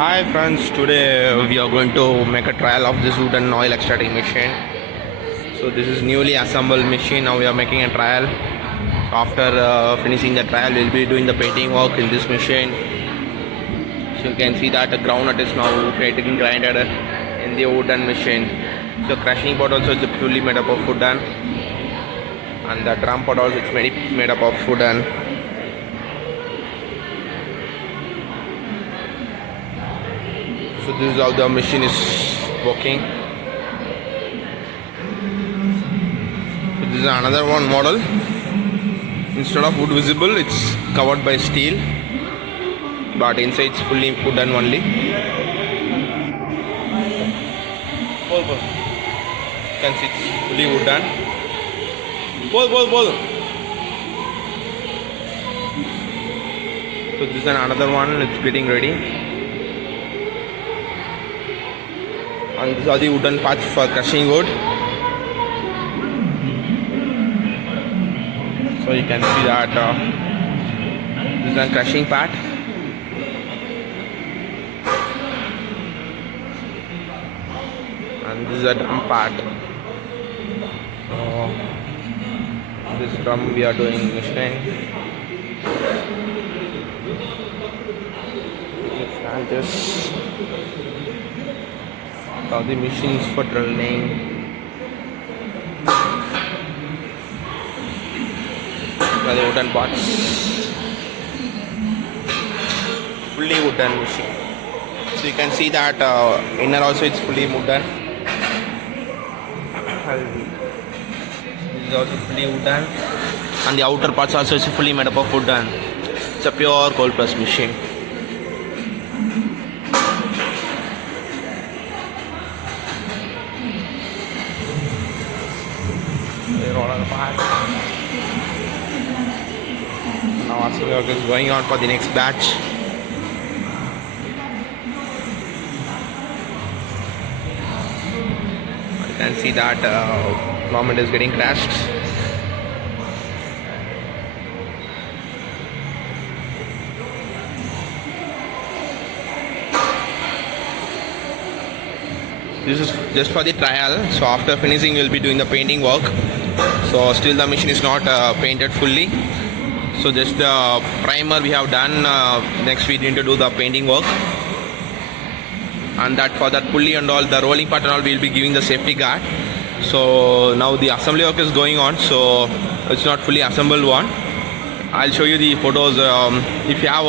Hi friends, today we are going to make a trial of this wooden oil extracting machine. So this is newly assembled machine. Now we are making a trial. After finishing the trial, we'll be doing the painting work in this machine. So you can see that the groundnut is now getting grinded in the wooden machine. So crushing pot also is purely made up of wooden, and the drum pot also is made up of wooden. So this is how the machine is working. So this is another one model. Instead of wood visible, it's covered by steel, but inside it's fully wooden only. You can see it's fully wooden. So this is another one. It's getting ready. And these are the wooden parts for crushing wood. So you can see that this is a crushing part. And this is a drum part. So this drum we are doing machining. And just all the machines for drilling. The wooden parts, fully wooden machine. So you can see that inner also it's fully wooden. This is also fully wooden, and the outer parts also is fully made up of wooden. It's a pure cold press machine. Now assembly work is going on for the next batch. You can see that garment is getting crashed. This is just for the trial. So after finishing, we'll be doing the painting work. So still the machine is not painted fully. So just the primer we have done. Next we need to do the painting work. And that for that pulley and all, the rolling part and all, we'll be giving the safety guard. So now the assembly work is going on. So it's not fully assembled one. I'll show you the photos. If you have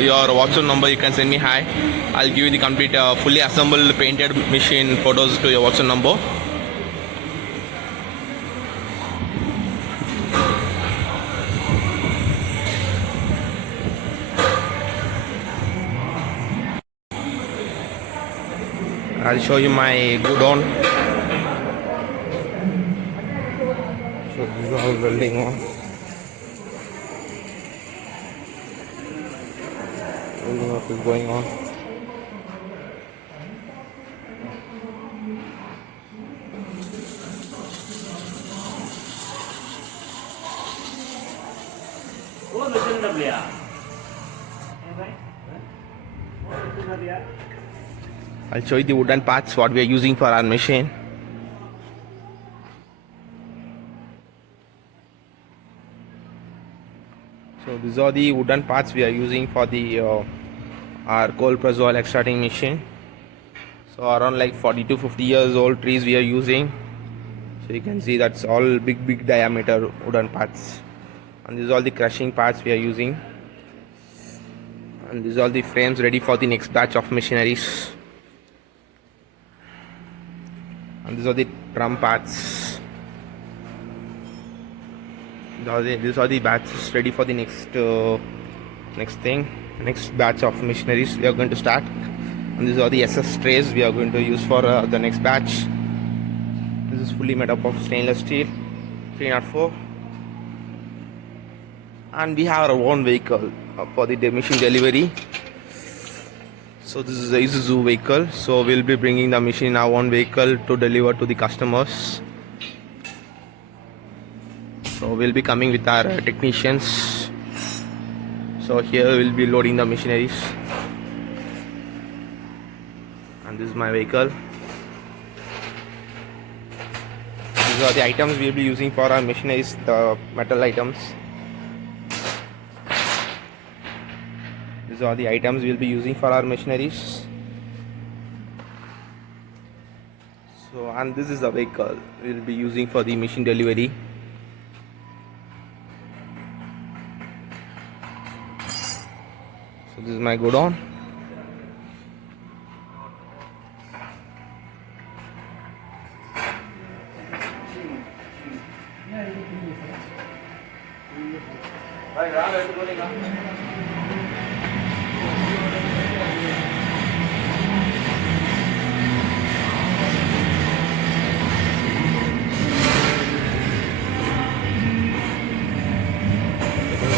your WhatsApp number, you can send me hi. I'll give you the complete fully assembled painted machine photos to your WhatsApp number. I'll show you my godown. So this is all welding on. Welding work is going on. I'll show you the wooden parts what we are using for our machine. So these are the wooden parts we are using for the our cold press oil extracting machine. So around like 40 to 50 years old trees we are using. So you can see that's all big diameter wooden parts. And these are all the crushing parts we are using. And these are all the frames ready for the next batch of machineries. And these are the drum parts. These are the batches ready for the next batch of machineries we are going to start. And these are the SS trays we are going to use for the next batch. This is fully made up of stainless steel 304. And we have our own vehicle for the machine delivery. So this is a Isuzu vehicle. So we'll be bringing the machine in our own vehicle to deliver to the customers. So we'll be coming with our technicians. So here we'll be loading the machineries. and this is my vehicle. These are the items we will be using for our machineries, the metal items. These are the items we will be using for our machineries. So, and this is the vehicle we will be using for the machine delivery. So this is my godown.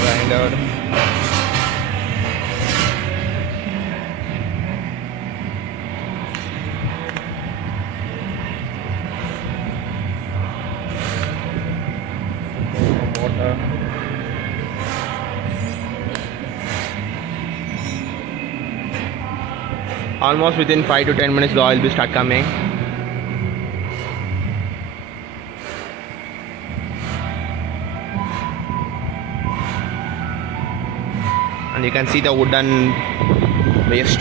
Grinder. Water. Almost within 5 to 10 minutes the oil will start coming. And you can see the wooden waste.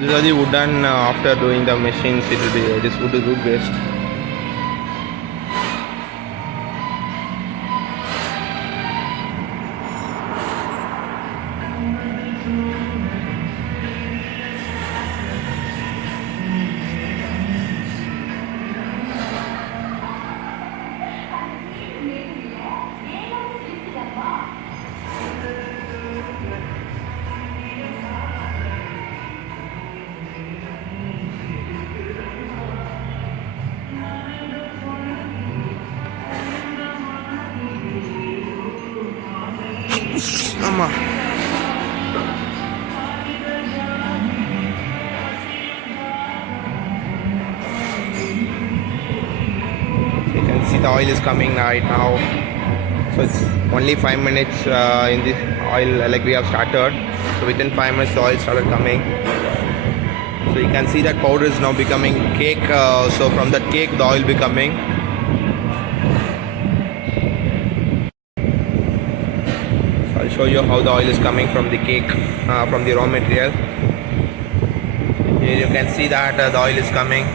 These are the wooden, after doing the machines, it will be this wood is wood waste. Amma. So you can see the oil is coming right now. So it's only 5 minutes in this oil, like we have started. So within 5 minutes the oil started coming. So you can see that powder is now becoming cake. So from that cake the oil will be coming. I'll show you how the oil is coming from the cake, from the raw material. Here you can see that the oil is coming.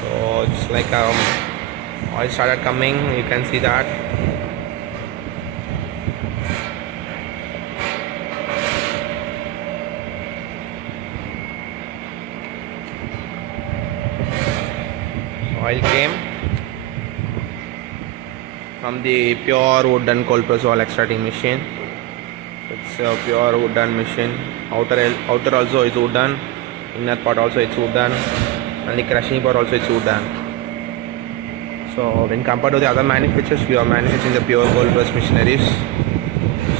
So it's like oil started coming, you can see that. Oil came from the pure wooden cold press oil extracting machine. It's a pure wooden machine. Outer also is wooden, inner part also it's wooden, and the crushing part also it's wooden. So when compared to the other manufacturers, we are manufacturing the pure cold press machineries.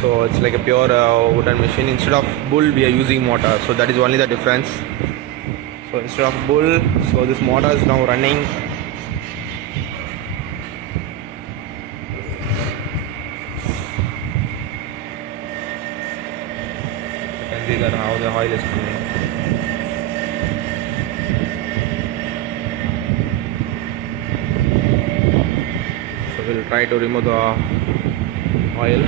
So it's like a pure wooden machine. Instead of bull, we are using motor. So that is only the difference. So instead of bull, so this motor is now running. You can see that how the oil is coming. We'll try to remove the oil.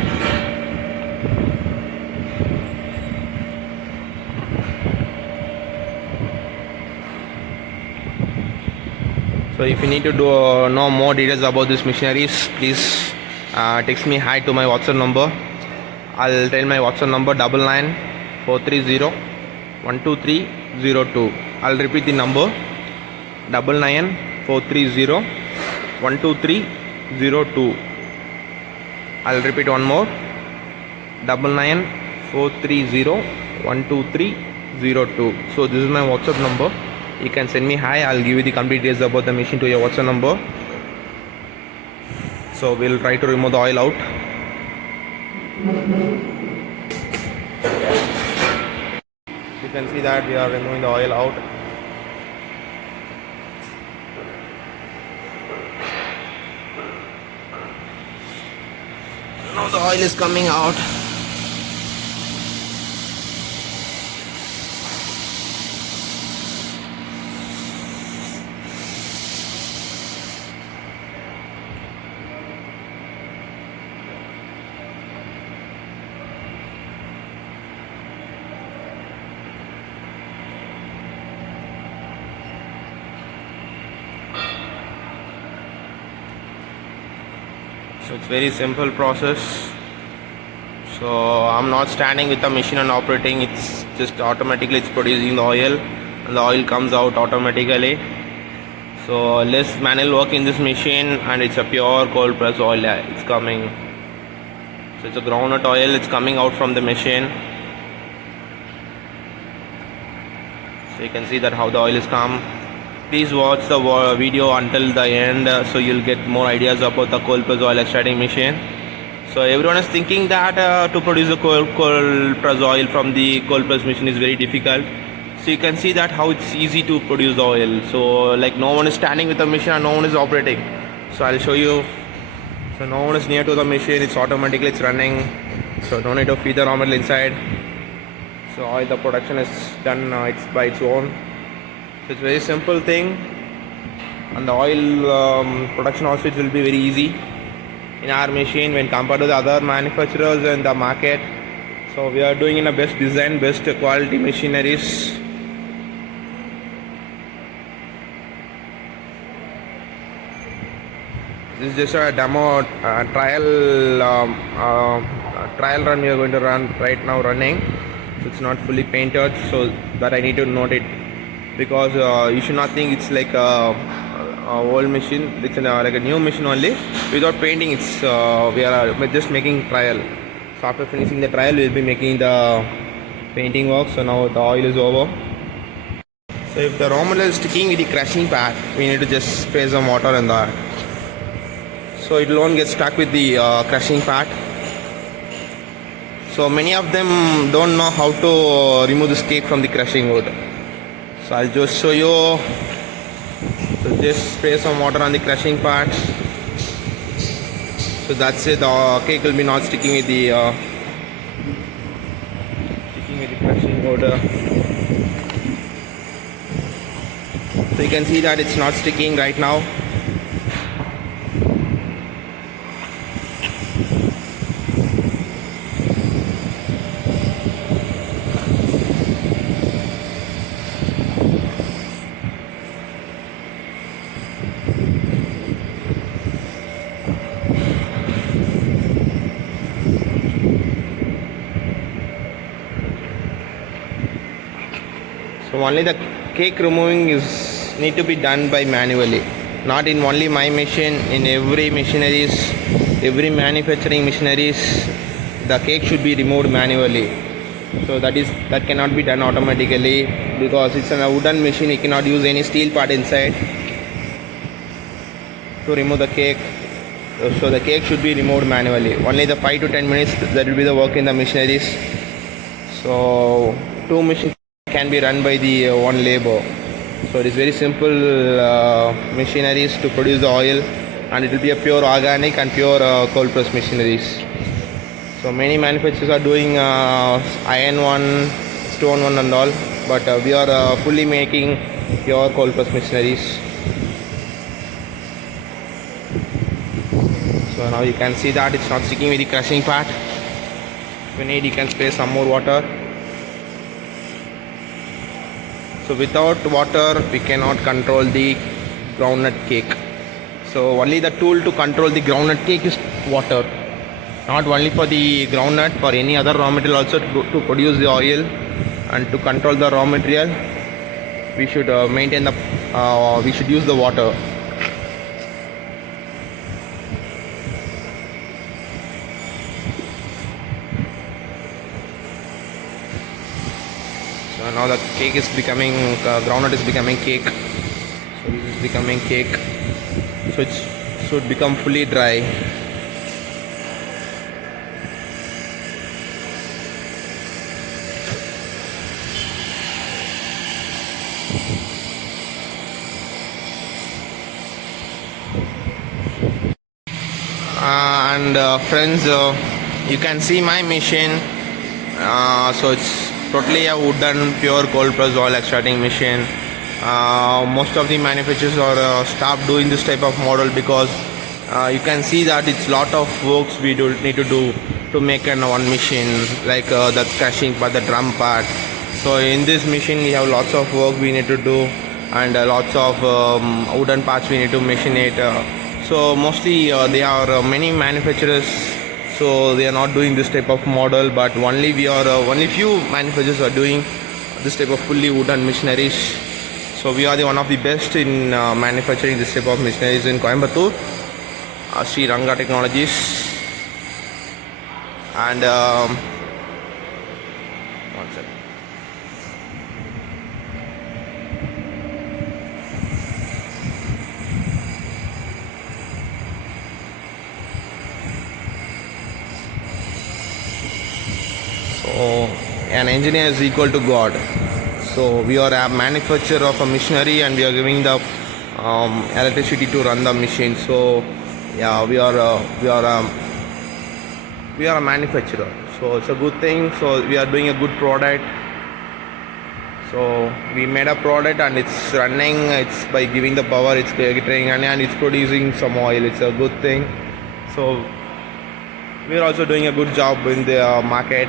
So if you need to know more details about this machineries, please text me hi to my WhatsApp number. I'll tell my WhatsApp number 9943012302. I'll repeat the number 9943012302. I'll repeat one more 9943012302. 02. So this is my WhatsApp number. You can send me hi. I'll give you the complete details about the machine to your WhatsApp number. So we'll try to remove the oil out. You can see that we are removing the oil out. Now the oil is coming out. So it's very simple process. So I'm not standing with the machine and operating. It's just automatically it's producing the oil, and the oil comes out automatically. So less manual work in this machine, and it's a pure cold press oil. It's coming. So it's a groundnut oil. It's coming out from the machine. So you can see that how the oil is come. Please watch the video until the end, so you'll get more ideas about the cold press oil extracting machine. So everyone is thinking that to produce a cold press oil from the cold press machine is very difficult. So you can see that how it's easy to produce the oil. So like no one is standing with the machine and no one is operating. So I'll show you. So no one is near to the machine. It's automatically it's running. So no need to feed the raw material inside. So oil the production is done. It's by its own. So it's a very simple thing, and the oil production also it will be very easy in our machine when compared to the other manufacturers in the market. So we are doing in a best design, best quality machineries. This is just a demo trial run we are going to run right now running. So it's not fully painted, so that I need to note it. Because you should not think it's like a old machine. It's like a new machine only without painting. It's we are just making trial. So after finishing the trial, we'll be making the painting work. So now the oil is over. So if the raw material is sticking with the crushing pad, we need to just spray some water in that, so it won't get stuck with the crushing pad. So many of them don't know how to remove this cake from the crushing wood. So I'll just show you. So just spray some water on the crushing part. So that's it. The cake will be not sticking with the crushing wood. So you can see that it's not sticking right now. So only the cake removing is need to be done by manually, not in only my machine. In every machineries, every manufacturing machineries, the cake should be removed manually. So that cannot be done automatically, because it's a wooden machine. You cannot use any steel part inside to remove the cake. So the cake should be removed manually. Only the 5 to 10 minutes that will be the work in the machineries. So 2 machines can be run by the one labor. So it is very simple machineries to produce the oil, and it will be a pure organic and pure cold press machineries. So many manufacturers are doing iron one, stone one and all, but we are fully making pure cold press machineries. So now you can see that it's not sticking with the crushing part. If you need, you can spray some more water. So without water, we cannot control the groundnut cake. So only the tool to control the groundnut cake is water. Not only for the groundnut, for any other raw material also to produce the oil and to control the raw material, we should maintain the. We should use the water. So now the cake is becoming groundnut is becoming cake. So this is becoming cake. So it should become fully dry. And friends, you can see my machine. So it's totally a wooden pure cold press oil extracting machine. Most of the manufacturers are stopped doing this type of model because you can see that it's lot of works we need to do to make an one machine, like the crushing part, the drum part. So in this machine we have lots of work we need to do, and lots of wooden parts we need to machine it. So mostly there are many manufacturers, so they are not doing this type of model, but only few manufacturers are doing this type of fully wooden machineries. So we are the one of the best in manufacturing this type of machineries in Coimbatore, Sri Ranga Technologies. And one second. So an engineer is equal to God. So we are a manufacturer of a machinery, and we are giving the electricity to run the machine. So yeah, we are a manufacturer. So it's a good thing. So we are doing a good product. So we made a product and it's running. It's by giving the power. It's getting and it's producing some oil. It's a good thing. So we are also doing a good job in the market.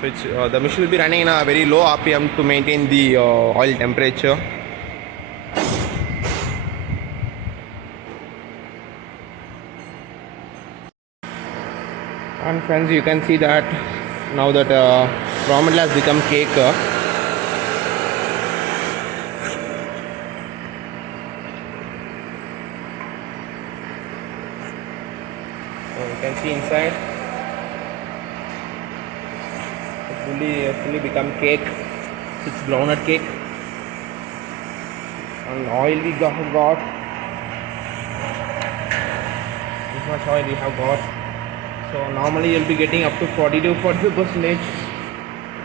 So it's, the machine will be running in a very low RPM to maintain the oil temperature. And friends, you can see that now that raw material has become cake. So you can see inside. Fully become cake. It's groundnut cake, and oil we got this much oil we have got. So normally you'll be getting up to 40 to 45%.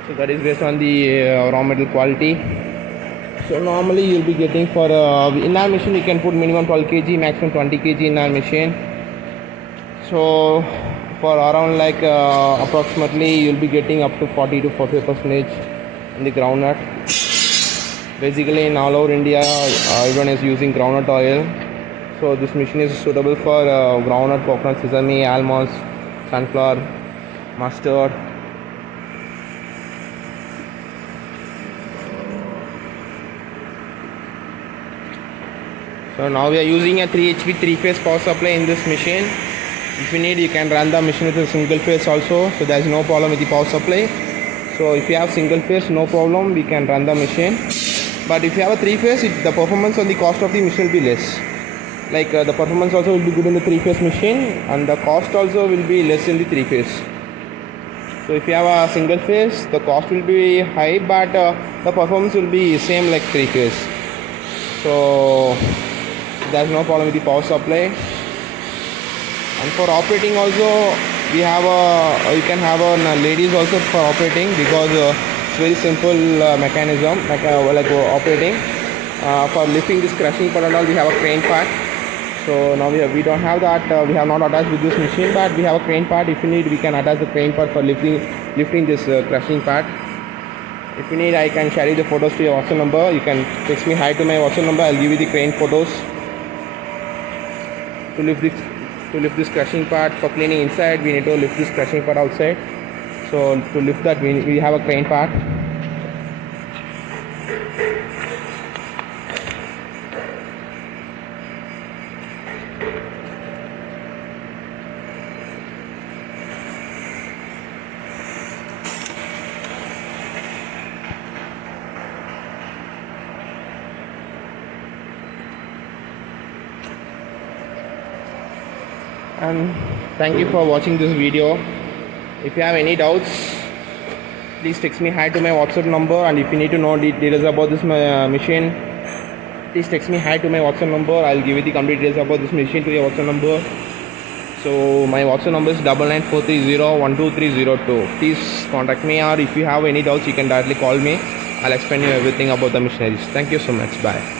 So that is based on the raw material quality. So normally you'll be getting for in our machine you can put minimum 12 kg, maximum 20 kg in our machine. So for around like approximately you'll be getting up to 40 to 40% in the groundnut. Basically in all over India everyone is using groundnut oil. So this machine is suitable for groundnut, coconut, sesame, almonds, sunflower, mustard. So now we are using a 3 HP 3-phase power supply in this machine. If you need, you can run the machine with a single phase also, so there is no problem with the power supply. So if you have single phase, no problem, we can run the machine. But if you have a 3-phase, the performance on the cost of the machine will be less. Like the performance also will be good in the 3-phase machine, and the cost also will be less in the 3-phase. So if you have a single phase, the cost will be high, but the performance will be same like 3-phase. So there is no problem with the power supply. And for operating also, we have you can have ladies also for operating, because it's very simple mechanism like operating. For lifting this crushing part and all, we have a crane part. So now we don't have that, we have not attached with this machine, but we have a crane part. If you need, we can attach the crane part for lifting this crushing part. If you need, I can share you the photos to your WhatsApp number. You can text me hi to my WhatsApp number. I'll give you the crane photos to lift this crushing part. For cleaning inside, we need to lift this crushing part outside. So to lift that, we have a crane part. And thank you for watching this video. If you have any doubts, please text me hi to my WhatsApp number, and if you need to know details about this machine, please text me hi to my WhatsApp number. I'll give you the complete details about this machine to your WhatsApp number. So my WhatsApp number is 9943012302. Please contact me, or if you have any doubts you can directly call me. I'll explain you everything about the machineries. Thank you so much. Bye.